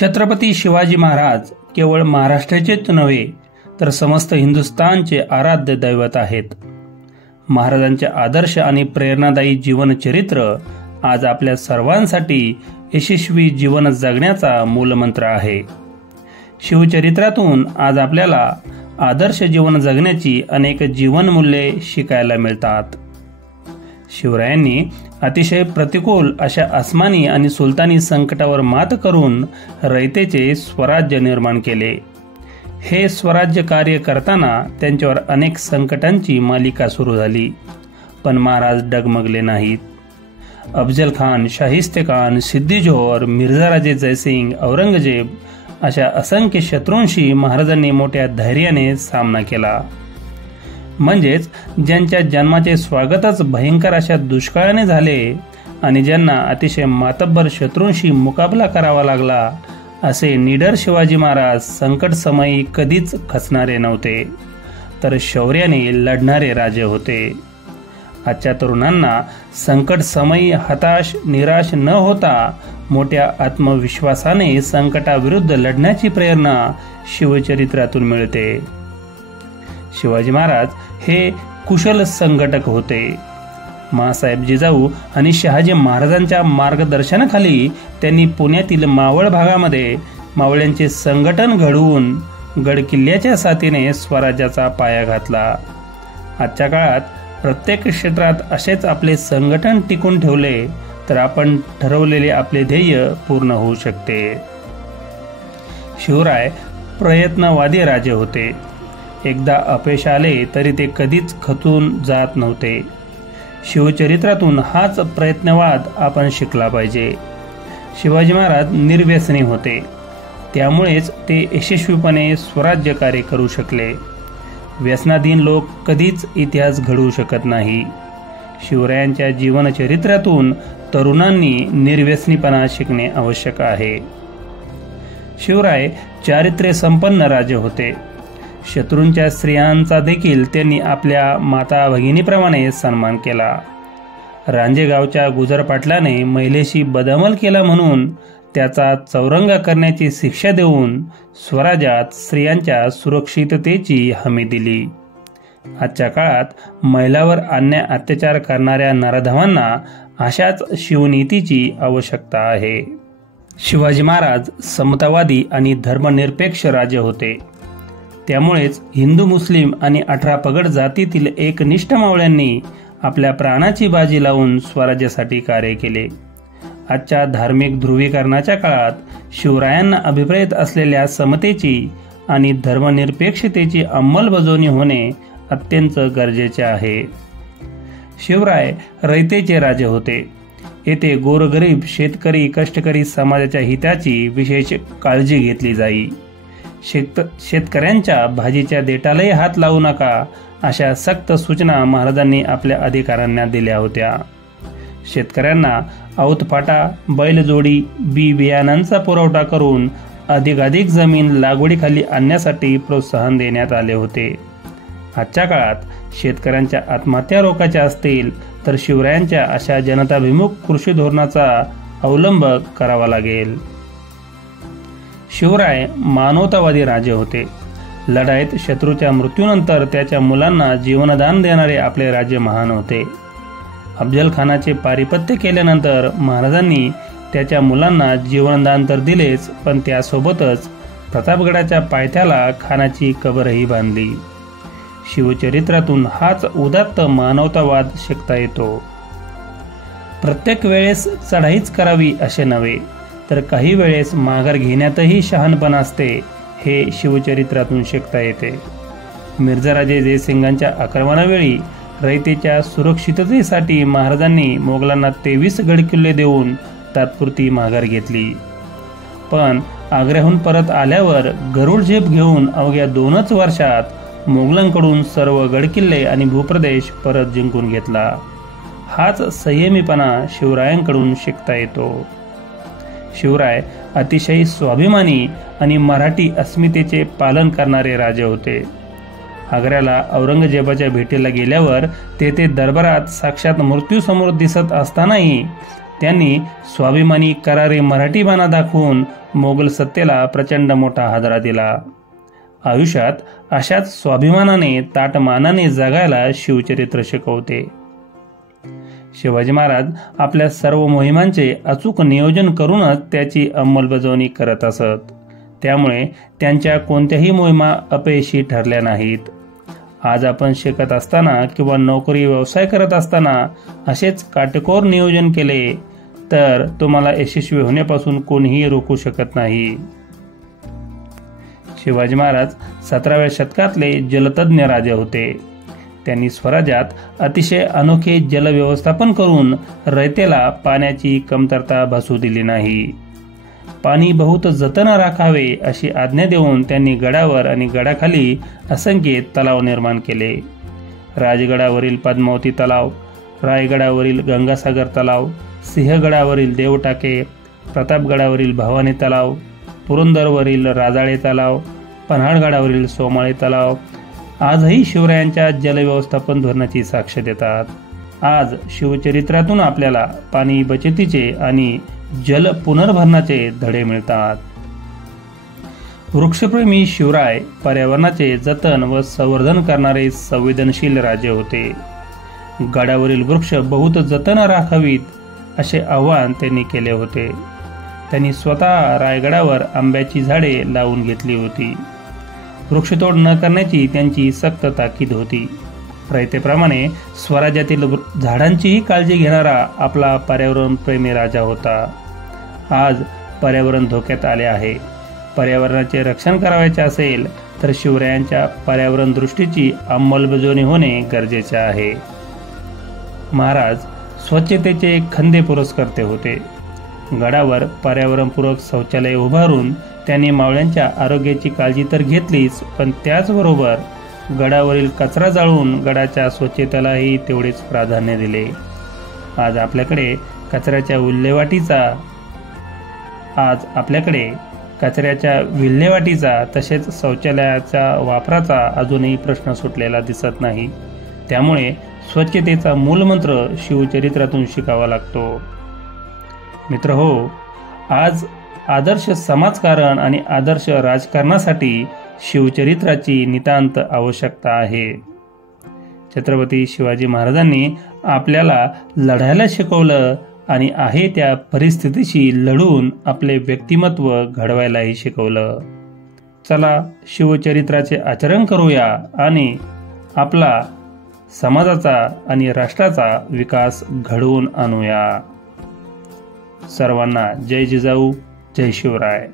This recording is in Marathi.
छत्रपती शिवाजी महाराज केवळ महाराष्ट्राचेच नव्हे तर समस्त हिंदुस्थानचे आराध्य दैवत आहेत. महाराजांचे आदर्श आणि प्रेरणादायी जीवनचरित्र आज आपल्या सर्वांसाठी यशस्वी जीवन जगण्याचा मूलमंत्र आहे. शिवचरित्रातून आज आपल्याला आदर्श जीवन जगण्याची अनेक जीवनमूल्ये शिकायला मिळतात. शिवरायांनी अतिशय प्रतिकूल अशा आसमानी आणि सुलतानी संकटावर मात करून रयतेचे स्वराज्य निर्माण केले. हे स्वराज्य कार्य करताना त्यांच्यावर अनेक संकटांची मालिका सुरू झाली, पण महाराज डगमगले नाहीत. अफजल खान, शाहिस्ते खान, सिद्दी जोहर, मिर्झाराजे जयसिंग, औरंगजेब अशा असंख्य शत्रूंशी महाराजांनी मोठ्या धैर्याने सामना केला. म्हणजेच ज्यांच्या जन्माचे स्वागतच भयंकर अशा दुष्काळाने झाले आणि ज्यांना अतिशय मातब्बर शत्रूंशी मुकाबला करावा लागला, असे निडर शिवाजी महाराज संकट समयी कधीच खचणारे नव्हते, तर शौर्याने लढणारे राजे होते. आजच्या तरुणांना संकट समयी हताश निराश न होता मोठ्या आत्मविश्वासाने संकटाविरुद्ध लढण्याची प्रेरणा शिवचरित्रातून मिळते. शिवाजी महाराज हे कुशल संघटक होते. माँसाहेब जिजाऊ आणि शहाजी महाराजांच्या मार्गदर्शनाखाली त्यांनी पुण्यातील मावळ भागामध्ये मावळ्यांचे संघटन घडवून गडकिल्ल्याच्या साथीने स्वराज्याचा पाया घातला. आजच्या काळात प्रत्येक क्षेत्रात असेच आपले संघटन टिकून ठेवले तर आपण ठरवलेले आपले ध्येय पूर्ण होऊ शकते. शिवराय प्रयत्नवादी राजे होते. एकदा अपयश आले तरी ते कधीच खचून जात नव्हते. शिवचरित्रातून हाच प्रयत्नवाद आपण शिकला पाहिजे. शिवाजी महाराज निर्व्यसनी होते, त्यामुळेच ते यशस्वीपणे स्वराज्य कार्य करू शकले. व्यसनाधीन लोक कधीच इतिहास घडवू शकत नाही. शिवरायांच्या जीवनचरित्रातून तरुणांनी निर्व्यसनीपणा शिकणे आवश्यक आहे. शिवराय चारित्र्य संपन्न राजे होते. शत्रूंच्या स्त्रियांचा देखील त्यांनी आपल्या माता भगिनीप्रमाणे सन्मान केला. रांजेगावच्या गुजर पाटलाने महिलेशी बदअमल केला म्हणून त्याचा चौरंगा करण्याची शिक्षा देऊन स्वराज्यात स्त्रियांच्या सुरक्षिततेची हमी दिली. आजच्या काळात महिलांवर अन्याय अत्याचार करणाऱ्या नराधमांना अशाच शिवनीतीची आवश्यकता आहे. शिवाजी महाराज समतावादी आणि धर्मनिरपेक्ष राजे होते. त्यामुळेच हिंदू, मुस्लिम आणि 18 पगड जातीतील एकनिष्ठ मावळ्यांनी आपल्या प्राणाची बाजी लावून स्वराज्यासाठी कार्य केले. आजच्या धार्मिक ध्रुवीकरणाच्या काळात शिवरायांना अभिप्रेत असलेल्या समतेची आणि धर्मनिरपेक्षतेची अंमलबजावणी होणे अत्यंत गरजेचे आहे. शिवराय रयतेचे राजे होते. येथे गोरगरीब, शेतकरी, कष्टकरी समाजाच्या हिताची विशेष काळजी घेतली जाई. शेतकऱ्यांच्या भाजीच्या देठालाही हात लावू नका अशा सक्त सूचना महाराजांनी आपल्या अधिकाऱ्यांना दिल्या होत्या. शेतकऱ्यांना औतफाटा, बैलजोडी, बी बियाणांचा पुरवठा करून अधिकाधिक जमीन लागवडीखाली आणण्यासाठी प्रोत्साहन देण्यात आले होते. आजच्या काळात शेतकऱ्यांच्या आत्महत्या रोखायच्या असतील तर शिवरायांच्या अशा जनताभिमुख कृषी धोरणाचा अवलंब करावा लागेल. शिवराय मानवतावादी राजे होते. लढाईत शत्रूच्या मृत्यूनंतर त्याच्या मुलांना जीवनदान देणारे आपले राज्य महान होते. अफजल खानाचे पारिपत्य केल्यानंतर महाराजांनी त्याच्या मुलांना जीवनदान तर दिलेच, पण त्यासोबतच प्रतापगडाच्या पायथ्याला खानाची कबरही बांधली. शिवचरित्रातून हाच उदात्त मानवतावाद शिकता येतो. प्रत्येक वेळेस चढाईच करावी असे नव्हे, तर काही वेळेस माघार घेण्यातही शहाणपण असते, हे शिवचरित्रातून शिकता येते. मिर्झाराजे जयसिंगांच्या आक्रमणावेळी रयतेच्या सुरक्षिततेसाठी महाराजांनी मोगलांना 23 गडकिल्ले देऊन तात्पुरती माघार घेतली. पण आग्र्याहून परत आल्यावर गरुड झेप घेऊन अवघ्या 2च वर्षात मोगलांकडून सर्व गडकिल्ले आणि भूप्रदेश परत जिंकून घेतला. हाच संयमीपणा शिवरायांकडून शिकता येतो. शिवराय अतिशय स्वाभिमानी आणि मराठी अस्मितेचे पालन करणारे राजे होते. आग्र्याला औरंगजेबाच्या भेटीला गेल्यावर तेथे दरबारात साक्षात मृत्यूसमोर दिसत असतानाही त्यांनी स्वाभिमानी करारी मराठीबाणा दाखवून मोगल सत्तेला प्रचंड मोठा हादरा दिला. आयुष्यात अशाच स्वाभिमानाने ताटमानाने जगायला शिवचरित्र शिकवते. शिवाजी महाराज आपल्या सर्व मोहिमांचे अचूक नियोजन करूनच त्याची अंमलबजावणी करत असत. त्यामुळे त्यांच्या कोणत्याही मोहिमा अपयशी ठरल्या नाहीत. आज आपण शिकत असताना किंवा नोकरी व्यवसाय करत असताना असेच काटेकोर नियोजन केले तर तुम्हाला यशस्वी होण्यापासून कोणीही रोखू शकत नाही. शिवाजी महाराज 17व्या शतकातले जलतज्ञ राजे होते. त्यांनी स्वराज्यात अतिशय अनोखे जल व्यवस्थापन करून रयतेला पाण्याची कमतरता भासू दिली नाही. पाणी बहुत जतन राखावे अशी आज्ञा देऊन त्यांनी गडावर आणि गडाखाली असंख्य तलाव निर्माण केले. राजगडावरील पद्मावती तलाव, रायगडावरील गंगासागर तलाव, सिंहगडावरील देवटाके, प्रतापगडावरील भवानी तलाव, पुरंदरवरील राजाळे तलाव, पन्हाळगडावरील सोमाळे तलाव आजही शिवरायांच्या जलव्यवस्थापन धोरणाची साक्ष देतात. आज शिवचरित्रातून आपल्याला पाणी बचतीचे आणि जल पुनर्भरणाचे धडे मिळतात. वृक्षप्रेमी शिवराय पर्यावरणाचे जतन व संवर्धन करणारे संवेदनशील राजे होते. गडावरील वृक्ष बहुत जतन राखावीत असे आवाहन त्यांनी केले होते. त्यांनी स्वतः रायगडावर आंब्याची झाडे लावून घेतली होती. वृक्षतोड न करण्याची त्यांची सक्त ताकीद होती. रयतेप्रमाणे स्वराज्यातील झाडांचीही काळजी घेणारा आपला पर्यावरणप्रेमी राजा होता. आज पर्यावरण धोक्यात आले आहे. पर्यावरणाचे रक्षण करावयाचे असेल तर शिवरायांच्या पर्यावरण दृष्टीची अंमलबजावणी होणे गरजेचे आहे. महाराज स्वच्छतेचे खंदे पुरस्कर्ते होते. गडावर पर्यावरणपूरक शौचालय उभारून त्यांनी मावळ्यांच्या आरोग्याची काळजी तर घेतलीच, पण त्याचबरोबर गडावरील कचरा जाळून गडाच्या स्वच्छतेलाही तेवढेच प्राधान्य दिले. आज आपल्याकडे कचऱ्याच्या विल्हेवाटीचा तसेच शौचालयाच्या वापराचा अजूनही प्रश्न सुटलेला दिसत नाही. त्यामुळे स्वच्छतेचा मूलमंत्र शिवचरित्रातून शिकावा लागतो. मित्रहो, आज आदर्श समाजकारण आणि आदर्श राजकारणासाठी शिवचरित्राची नितांत आवश्यकता आहे. छत्रपती शिवाजी महाराजांनी आपल्याला लढायला शिकवलं आणि आहे त्या परिस्थितीशी लढून आपले व्यक्तिमत्व घडवायलाही शिकवलं. चला शिवचरित्राचे आचरण करूया आणि आपला समाजाचा आणि राष्ट्राचा विकास घडवून आणूया. सर्वांना जय जिजाऊ, जय शिवराय.